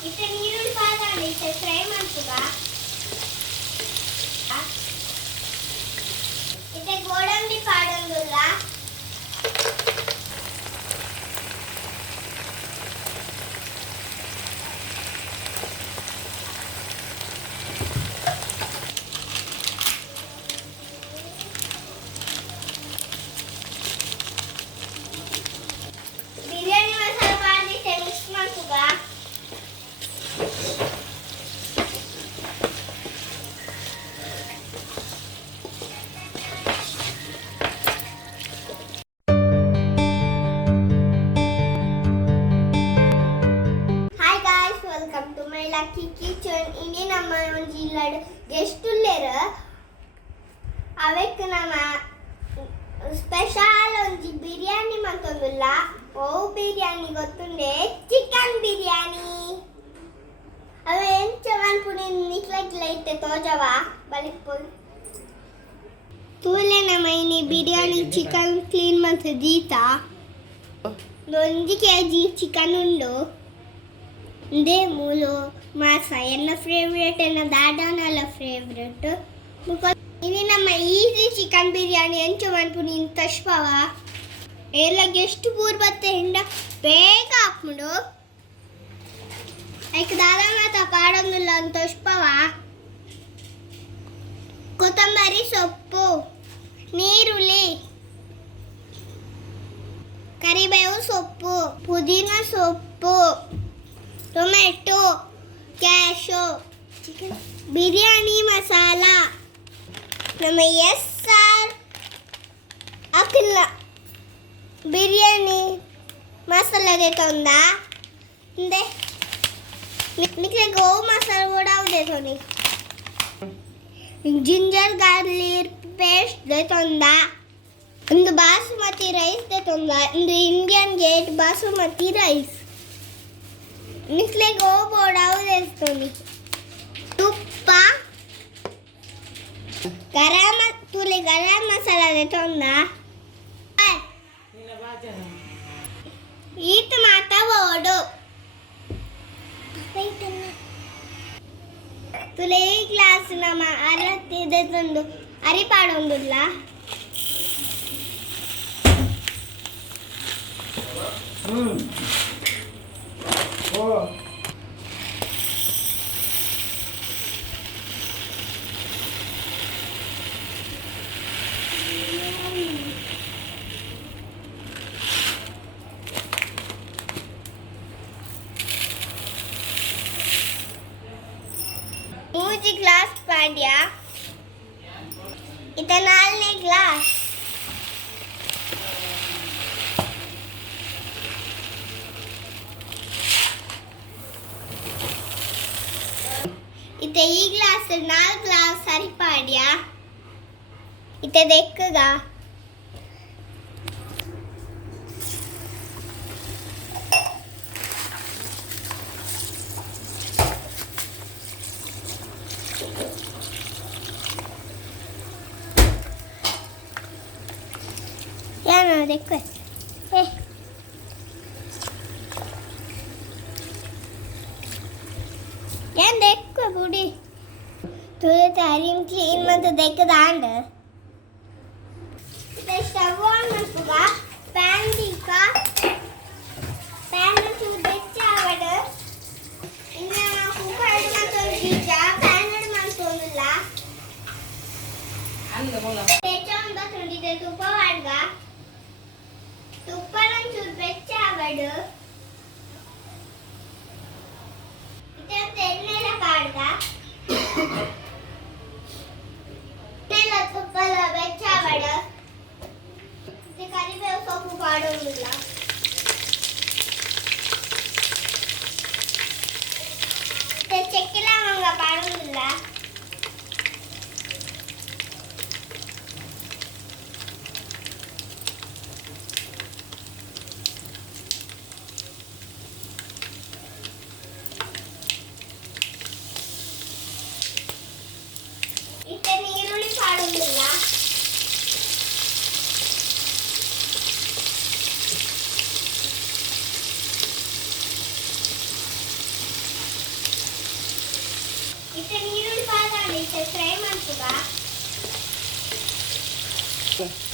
ಇತ್ತೆ ನೀರುಳ್ಳಿ ಪಾದಾಂಡ ಇತ್ತೆ ಫ್ರೈ ಮಾಡ್ತುಗ ಇತ್ತೆ ಗೋಡಂಬಿ ಪಾಡೊಂದುಲ್ಲ ಬಿರಿಯಾನಿ ಮಸಾಲ ಪಾಡಿತ್ತೆ ಮಿಕ್ಸ್ ಮಾಡ್ತುಗ ಲಕ್ಕಿ ಕಿಚನ್ ಇನ್ನೇ ನಮ್ಮ ಒಂಜಿ ಗೆಸ್ಟ್ ಉಲ್ಲೇರ ಅವಕ್ಕೆ ನಮ್ಮ ಸ್ಪೆಷಲ್ ಒಂಜಿ ಬಿರಿಯಾನಿ ಮಂತೊಂದುಲ್ಲ ಓ ಬಿರಿಯಾನಿ ಗೊತ್ತುಂಡೆ ಚಿಕನ್ ಬಿರಿಯಾನಿ ಅವ ಎಂಚ ಮನ್ಪುನಿ ನಿಕ್ಲಕ್ಲ ಇತ್ತೆ ತೋಜವ ಬಲಿಪ್ಪು ತೂಲೆ ನಮ್ಮ ಇನ್ನಿ ಬಿರಿಯಾನಿ ಚಿಕನ್ ಕ್ಲೀನ್ ಮಂತ ದೀತ ಒಂಜಿ ಕೆಜಿ ಚಿಕನ್ ಉಂಡು ಇಂದೇ ಮೂಲು ಮಾಸ ಎನ್ನ ಫೇವ್ರೇಟ್ ಎನ್ನ ದಾದಾನಲ್ಲ ಫೇವ್ರೇಟ್ ini ನಮ್ಮ ಈಸಿ ಚಿಕನ್ ಬಿರಿಯಾನಿ ಎಂಚ ಮನ್ಪುನಿ ತಶ್ಪವ ಎಲ್ಲ ಗೆಸ್ಟ್ ಪೂರ್ ಬತ್ತೆ ಹಿಂಡ ಬೇಗ ಹಾಕ್ಬಿಡು ಐಕ್ ದಾದ ಮಾತ ಪಾಡೊಂದುಲ್ಲ ಅಂತ ತಶ್ಪವ ಕೊತ್ತಂಬರಿ ಸೊಪ್ಪು ನೀರುಳ್ಳಿ ಕರಿಬೇವು ಸೊಪ್ಪು ಪುದೀನ ಸೊಪ್ಪು ಟೊಮೆಟೊ ಕ್ಯಾಶು ಬಿರಿಯಾನಿ ಮಸಾಲ ನಮ್ಮ SR ಅಕ್ಕಿಲ್ಲ ಬಿರಿಯಾನಿ ಮಸಾಲ ದೇತೊಂದ ಇಂದೆ ನಿಕ್ಲೆ ಗೋವು ಮಸಾಲ ಕೂಡ ದೇತೊಂದಿ ಜಿಂಜರ್ ಗಾರ್ಲಿಕ್ ಪೇಸ್ಟ್ ದೇತೊಂದ ಒಂದು ಬಾಸುಮತಿ ರೈಸ್ ದೇತೊಂದ ಒಂದು ಇಂಡಿಯನ್ ಗೇಟ್ ಬಾಸುಮತಿ ರೈಸ್ ನಿಕ್ಲೆ ಗೋವು ಬೋಡಾವು ದೇತೊಂದಿ ತುಪ್ಪ ಗರಂ ಮಸಾಲ ದೇತೊಂದ ಈತ ಮಾತ ಬೋಡು ತುಲೆ ಈ ಗ್ಲಾಸ್ ನಮ್ಮ ಅರತ್ತಿ ದೇತೊಂದು ಅರಿಪಾಡೊಂದುಲ್ಲ ಮೂಜಿ ಗ್ಲಾಸ್ ಪಾಡ್ಯ ಇತ ನಾಲ್ನೇ ಗ್ಲಾಸ್ ಇತ ಈ ಗ್ಲಾಸ್ 4 ಗ್ಲಾಸ್ ಸರಿಪಾಡ್ಯ ಇತ ದೆಕ್ಕಗ ಯಾನ ದೆಕ್ಕ ಏನ್ ದೆಕ್ಕ ಬುಡಿ ತುಲೆ ತಾರಿಂ ಕ್ಲೀನ್ ಮಂತ ದೆಕ್ಕ ದಾಂಡ ಸ್ಟವ್ ಆನ್ ಮಾಡ್ತುಗ ಪ್ಯಾನ್ ದೀಕ ಪ್ಯಾನ್ ಚೂರು ಬೆಚ್ಚ ಆವಡ ಇನ್ನ ಕುಕ್ಕರ್ ಮಾಡ್ತೊಂದು ಬೀಜ ಪ್ಯಾನ್ ಮಾಡ್ತೊಂದಿಲ್ಲ ಬೆಚ್ಚ ಒಂದು ತುಂಡಿದೆ ತುಪ್ಪ ಮಾಡ್ಗ ತುಪ್ಪ ಚೂರು ಬೆಚ್ಚ ಆವಡ ಎಣ್ಣೆಲ್ಲ ಕಾಡ್ದ ತುಪ್ಪ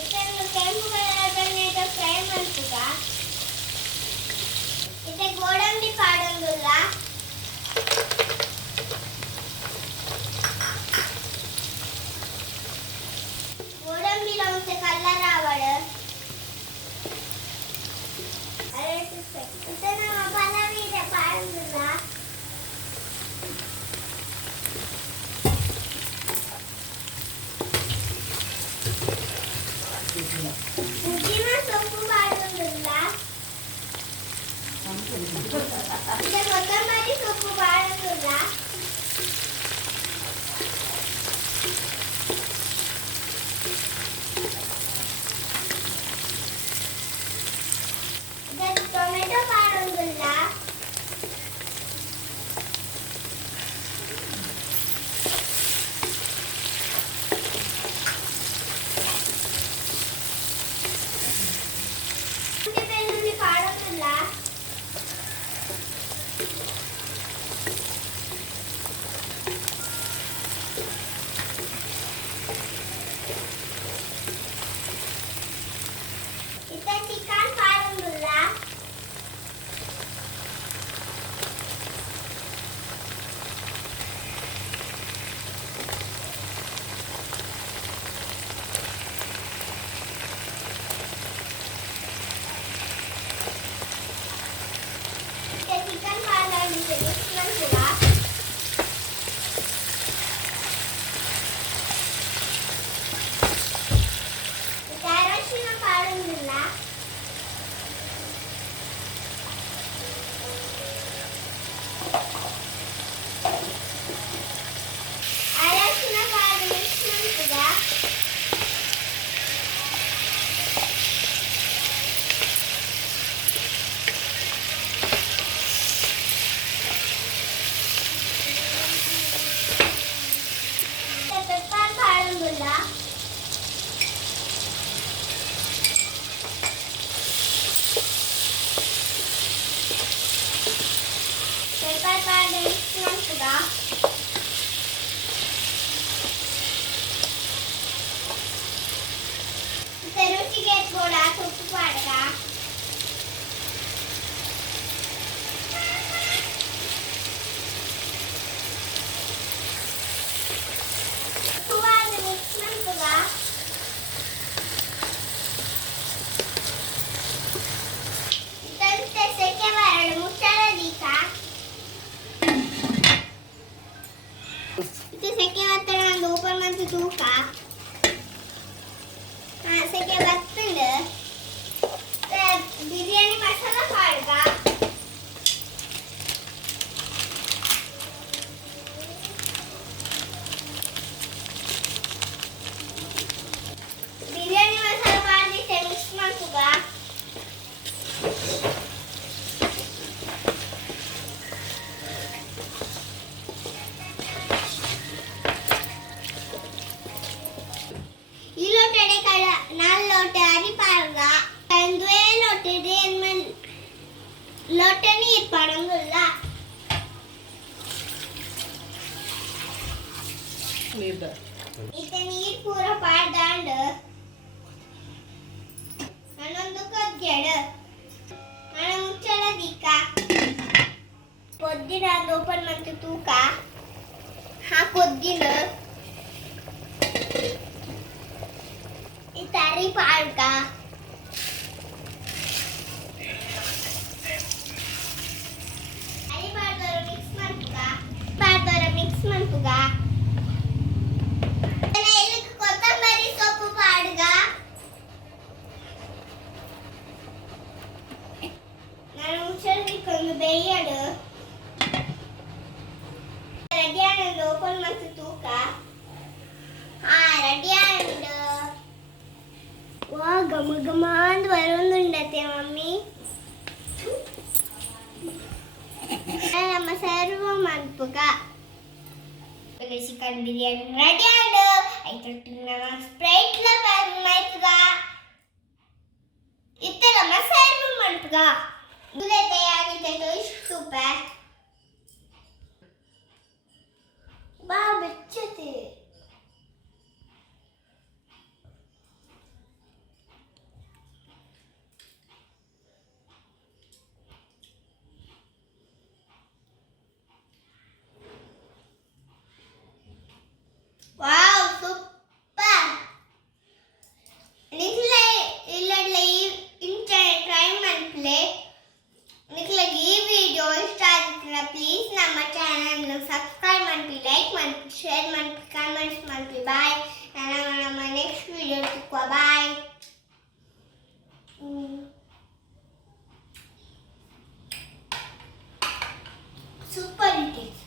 ಇದನ್ನು ಕೆಂಪು ಕಲರ್ ಫ್ರೈ ಮಾಡ್ತುಗ ಇತ್ತೆ ಗೋಡಂಬಿ ಪಾಡೊಂದುಲ್ಲ ಗೋಡಂಬಿಲ ಒಂತೆ ಕಲರ್ ಆವಡ ಇತ್ತೆ ನಮ್ಮ ಪಲಾವಿದೆ ಪಾಡೊಂದುಲ್ಲ ಪುದೀನ ಸೊಪ್ಪು ಪಾಡೊಂದುಲ್ಲ ಇತ್ತೆ ಕೊತ್ತಂಬರಿ ಸೊಪ್ಪು ಪಾಡೊಂದುಲ್ಲ ಟೊಮೆಟೊ ಪಾಡೊಂದುಲ್ಲ ಬೆಳ್ಳುಳ್ಳಿ ಪಾಡೊಂದುಲ್ಲ ಇತ್ತ ಚಿಕನ್ ಪಾಡೊಂದುಲ್ಲ ಚಿಕನ್ ಪಾಡೊಂದಿದೆ ಮಿಕ್ಸ್ ಮಾಡ್ತೀವ ಅರಶಿನ ಪಾಡೊಂದಿಲ್ಲ ಅರಶಿನ ಪಾಡು ಮಿಕ್ಸ್ ಮಾಡ್ತೀವ ಪೆಪ್ಪರ್ ಪಾಡೊಂದಿಲ್ಲ ಪೆಪ್ಪರ್ ಪಾಡು ಮಿಕ್ಸ್ ಮಾಡ್ತೀವ ರುಚಿಗೆ ಕೂಡ ಸೊಪ್ಪು ಪಾಡಗ ಮಿಕ್ಸ್ ಮಾಡ್ತೀವ ಇದಂತೆ ಸೆಕೆ ಬರಡು ಮುಚ್ಚಳ ದೀಕ ಇದು ಸೆಕೆ ಬರ್ತಡ ಒಂದು ಓಪನ್ ಮಾಡ್ತು ತೂಕ ಸೆಕೆ ಬರ್ತಂಡು ಬಿರಿಯಾನಿ ಮಸಾಲ ಪಾಡ್ಗ ಬಿರಿಯಾನಿ ಮಸಾಲ ಪಾಡ್ದಿಟ್ಟೆ ಮಿಕ್ಸ್ ಮಾಡ್ತುಗ ಈ ಲೋಟಡೆ ಕಳ 4 ಲೋಟ ಅರಿ ಪಾಡ್ಗ ಒಂದು ಲೋಟ ಲೋಟ ನೀರು ಪಾಡೊಂದುಲ್ಲ ಇತ್ತೆ ನೀರು ಪೂರ ಪಾಡ್ದಾಂಡ್ ನಾನೊಂದು ಕೊದ್ಗೆಡ ನಾನು ಮುಚ್ಚಳ ದಿಕ್ಕ ಕೊದ್ದಿನ ಅದು ಓಪನ್ ಮಾಡ್ತು ತೂಕ ಕೊದ್ದಿನ ಇತ್ತರಿ ಪಾಡ್ಗ ಅರಿ ಪಾಡ್ದರ ಮಿಕ್ಸ್ ಮಾಡ್ತುಗ ಕೊತ್ತಂಬರಿ ಸೊಪ್ಪು ಪಾಡ್ಗ ನಾನು ಮುಚ್ಚಳಿಕೊಂಡು ಬೇಯಡು ರೆಡಿ ಆನಂದು ಓಪನ್ ಮಾಡ್ತು ತೂಕ ರೆಡಿ ಆನಂದು ವಾ ಗಮ ಗಮ ಅಂತ ಬರೋದುಂಡತ್ತೆ ಮಮ್ಮಿ ನಮ್ಮ ಸರ್ವ ಮಾಡ್ಬೇಕ ಚಿಕನ್ ಬಿರಿಯಾನಿ ರೆಡಿ ಆಂಡ್ ಐತಟ್ಟು ನಮ್ಮ ಸ್ಪ್ರೈಟ್ ಲ ಮಾಡ್ತುಗ ಇತ್ತೆ ನಮ್ಮ ಸರ್ವ ಮಾಡ್ತುಗ ಮುಲೆ ತಯಾರಿತೆ ಇಷ್ಟು ಬಾ ಬೆಚ್ಚತೆ ನಿಮಗೆ ಈ ವಿಡಿಯೋ ಇಷ್ಟ ಆಗಿದ್ರೆ ಪ್ಲೀಸ್ ನಮ್ಮ ಚಾನೆಲ್ನ ಸಬ್ಸ್ಕ್ರೈಬ್ ಮಾಡಿ ಲೈಕ್ ಮಾಡಿ ಶೇರ್ ಮಾಡಿ ಕಾಮೆಂಟ್ಸ್ ಮಾಡಿ ಬಾಯ್ ನಮ್ಮ ನೆಕ್ಸ್ಟ್ ವಿಡಿಯೋ ಸಿಕ್ಕುವ ಬಾಯ್ ಸೂಪರ್ ಇಟ್ ಇಸ್